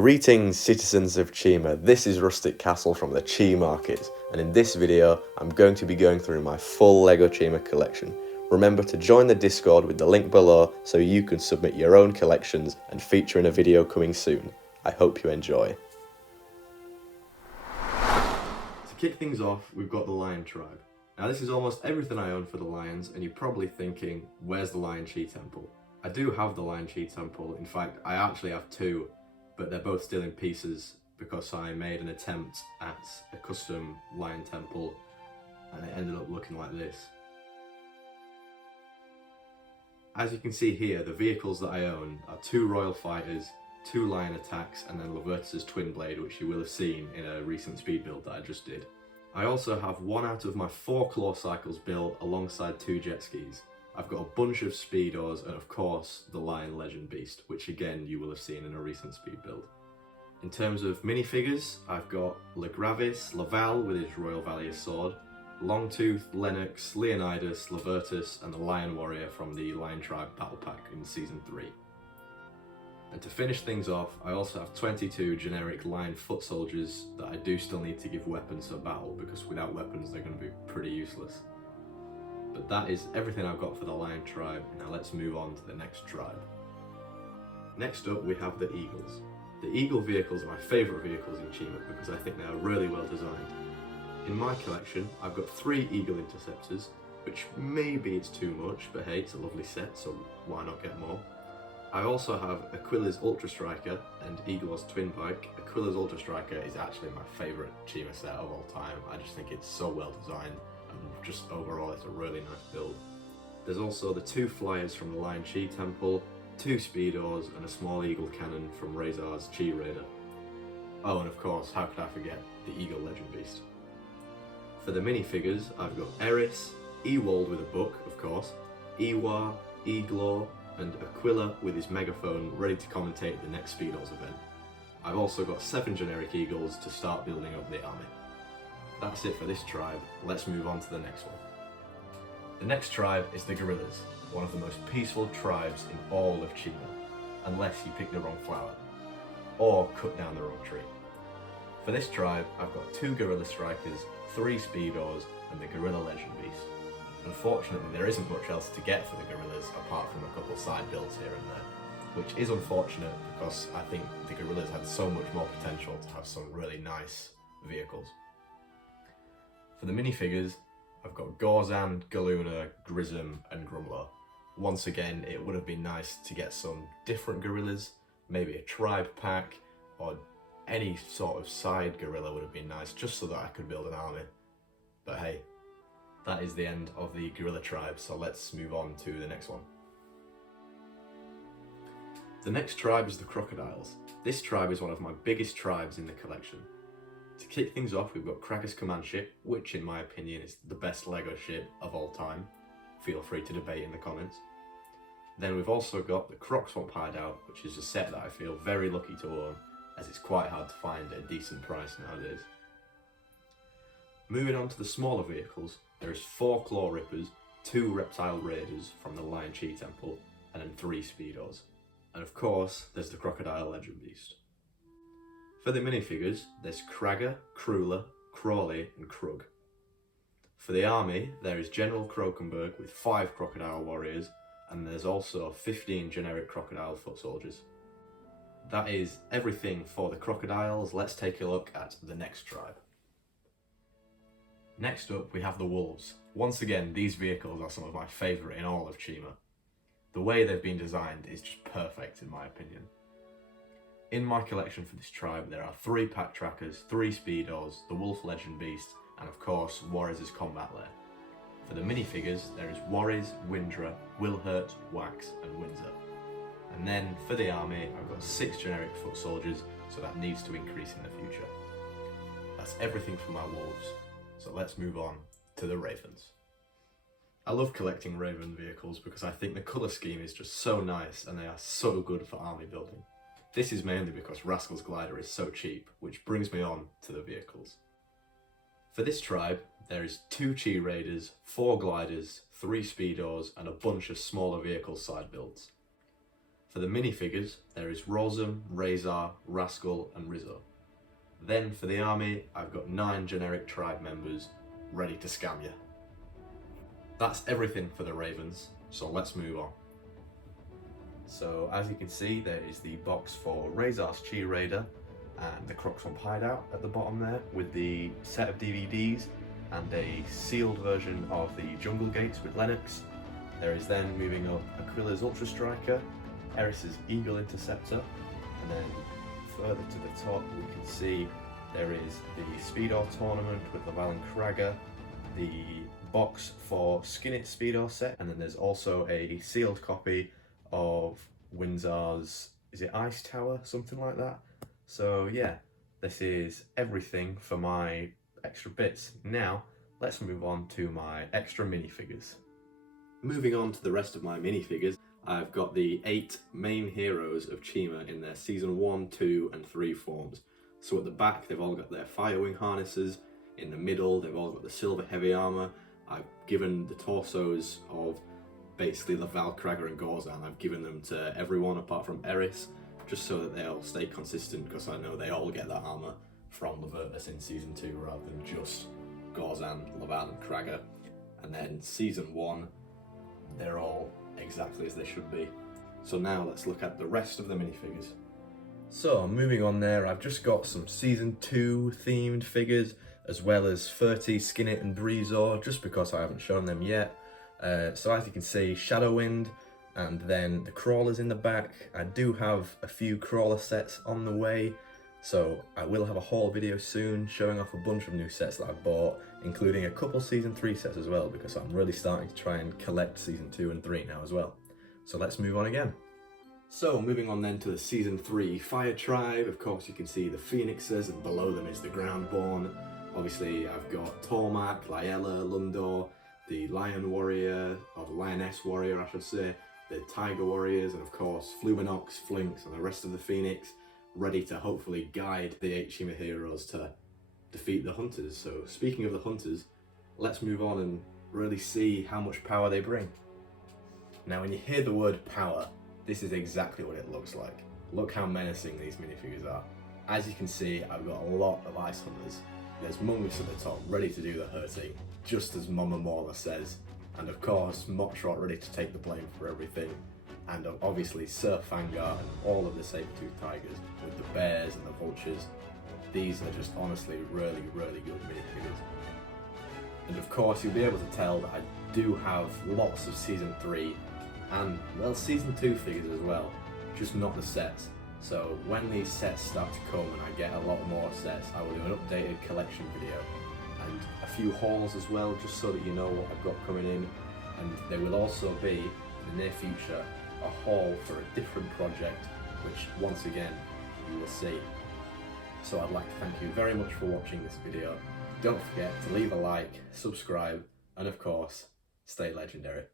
Greetings citizens of Chima, this is Rustic Castle from the Chi Market, and in this video I'm going to be going through my full LEGO Chima collection. Remember to join the Discord with the link below so you can submit your own collections and feature in a video coming soon. I hope you enjoy. To kick things off, we've got the Lion Tribe. Now this is almost everything I own for the lions, and you're probably thinking, where's the Lion Chi Temple? I do have the Lion Chi Temple. In fact, I actually have two, but they're both still in pieces because I made an attempt at a custom lion temple and it ended up looking like this. As you can see here, the vehicles that I own are two Royal Fighters, two Lion Attacks, and then Lavertus's Twin Blade, which you will have seen in a recent speed build that I just did. I also have one out of my 4 Claw Cycles built alongside 2 jet skis. I've got a bunch of Speedos and of course the Lion Legend Beast, which again you will have seen in a recent speed build. In terms of minifigures, I've got Legravis, Laval with his Royal Valier sword, Longtooth, Lennox, Leonidas, Lavertus, and the Lion Warrior from the Lion Tribe Battle Pack in Season 3. And to finish things off, I also have 22 generic Lion Foot Soldiers that I do still need to give weapons for battle, because without weapons they're going to be pretty useless. But that is everything I've got for the Lion Tribe. Now let's move on to the next tribe. Next up we have the Eagles. The Eagle vehicles are my favourite vehicles in Chima because I think they are really well designed. In my collection I've got 3 Eagle Interceptors, which maybe it's too much, but hey, it's a lovely set, so why not get more. I also have Aquila's Ultra Striker and Eagle's Twin Bike. Aquila's Ultra Striker is actually my favourite Chima set of all time. I just think it's so well designed. And just overall it's a really nice build. There's also the 2 Flyers from the Lion Chi Temple, 2 Speedos and a small Eagle Cannon from Razor's Chi Raider. Oh, and of course, how could I forget the Eagle Legend Beast. For the minifigures, I've got Eris, Ewald with a book, of course, Ewa, Eglaw, and Aquila with his megaphone ready to commentate the next Speedos event. I've also got 7 generic Eagles to start building up the army. That's it for this tribe. Let's move on to the next one. The next tribe is the Gorillas, one of the most peaceful tribes in all of Chima, unless you pick the wrong flower, or cut down the wrong tree. For this tribe, I've got 2 Gorilla Strikers, 3 Speedos, and the Gorilla Legend Beast. Unfortunately, there isn't much else to get for the Gorillas apart from a couple side builds here and there, which is unfortunate because I think the Gorillas had so much more potential to have some really nice vehicles. For the minifigures, I've got Gorzan, Galuna, Grism, and Grumlow. Once again, it would have been nice to get some different gorillas, maybe a tribe pack, or any sort of side gorilla would have been nice, just so that I could build an army. But hey, that is the end of the gorilla tribe, so let's move on to the next one. The next tribe is the Crocodiles. This tribe is one of my biggest tribes in the collection. To kick things off, we've got Cracker's Command Ship, which in my opinion is the best LEGO ship of all time. Feel free to debate in the comments. Then we've also got the Croc Swamp Hideout, which is a set that I feel very lucky to own, as it's quite hard to find at a decent price nowadays. Moving on to the smaller vehicles, there is 4 Claw Rippers, 2 Reptile Raiders from the Lion Chi Temple, and then 3 Speedos. And of course, there's the Crocodile Legend Beast. For the minifigures, there's Kragger, Kruller, Crawley, and Krug. For the army, there is General Krokenberg with 5 Crocodile Warriors, and there's also 15 generic Crocodile Foot Soldiers. That is everything for the Crocodiles. Let's take a look at the next tribe. Next up, we have the Wolves. Once again, these vehicles are some of my favourite in all of Chima. The way they've been designed is just perfect in my opinion. In my collection for this tribe, there are 3 Pack Trackers, 3 Speedos, the Wolf Legend Beast, and of course, Warriors' Combat Lair. For the minifigures, there is Warriors, Windra, Wilhurt, Wax, and Windsor. And then for the army, I've got 6 generic Foot Soldiers, so that needs to increase in the future. That's everything for my Wolves, so let's move on to the Ravens. I love collecting Raven vehicles because I think the colour scheme is just so nice and they are so good for army building. This is mainly because Rascal's Glider is so cheap, which brings me on to the vehicles. For this tribe, there is 2 Chi Raiders, 4 Gliders, 3 Speedos, and a bunch of smaller vehicle side builds. For the minifigures, there is Rosum, Razor, Rascal and Rizzo. Then for the army, I've got 9 generic tribe members ready to scam you. That's everything for the Ravens, so let's move on. So as you can see, there is the box for Razor's Chi Raider and the Crux Swamp Hideout at the bottom there, with the set of DVDs and a sealed version of the Jungle Gates with Lennox. There is then, moving up, Aquila's Ultra Striker, Eris's Eagle Interceptor, and then further to the top we can see there is the Speedo Tournament with Laval and Krager, the box for Skin It Speedo set, and then there's also a sealed copy of Windsor's, is it Ice Tower, something like that. So yeah, this is everything for my extra bits. Now let's move on to my extra minifigures. Moving on to the rest of my minifigures, I've got the 8 main heroes of Chima in their season 1, 2 and 3 forms. So at the back they've all got their Firewing harnesses, in the middle they've all got the silver heavy armour. I've given the torsos of basically Laval, Krager and Gorzan, I've given them to everyone apart from Eris, just so that they all stay consistent, because I know they all get that armour from Lavertus in season 2 rather than just Gorzan, Laval and Krager. And then season 1, they're all exactly as they should be. So now let's look at the rest of the minifigures. So moving on there, I've just got some season 2 themed figures, as well as 30 Skin It and Breezor, just because I haven't shown them yet. So as you can see, Shadowwind, and then the crawlers in the back. I do have a few crawler sets on the way, so I will have a haul video soon showing off a bunch of new sets that I bought, including a couple season 3 sets as well, because I'm really starting to try and collect season 2 and 3 now as well. So let's move on again. So moving on then to the season 3 Fire Tribe. Of course you can see the Phoenixes, and below them is the Groundborn. Obviously I've got Tormak, Lyella, Lundor, the Lion Warrior, or the Lioness Warrior I should say, the Tiger Warriors, and of course Fluminox, Flinx and the rest of the Phoenix, ready to hopefully guide the 8 Chima heroes to defeat the Hunters. So speaking of the Hunters, let's move on and really see how much power they bring. Now when you hear the word power, this is exactly what it looks like. Look how menacing these minifigures are. As you can see, I've got a lot of Ice Hunters. There's Mungus at the top, ready to do the hurting, just as Mama Mauler says. And of course, Mocktrot ready to take the blame for everything. And obviously Sir Fangar and all of the saber-toothed tigers, with the bears and the vultures. These are just honestly really, really good minifigures. And of course, you'll be able to tell that I do have lots of season 3 and, well, season 2 figures as well, just not the sets. So when these sets start to come and I get a lot more sets, I will do an updated collection video and a few hauls as well, just so that you know what I've got coming in. And there will also be, in the near future, a haul for a different project, which once again you will see. So I'd like to thank you very much for watching this video. Don't forget to leave a like, subscribe, and of course, stay legendary.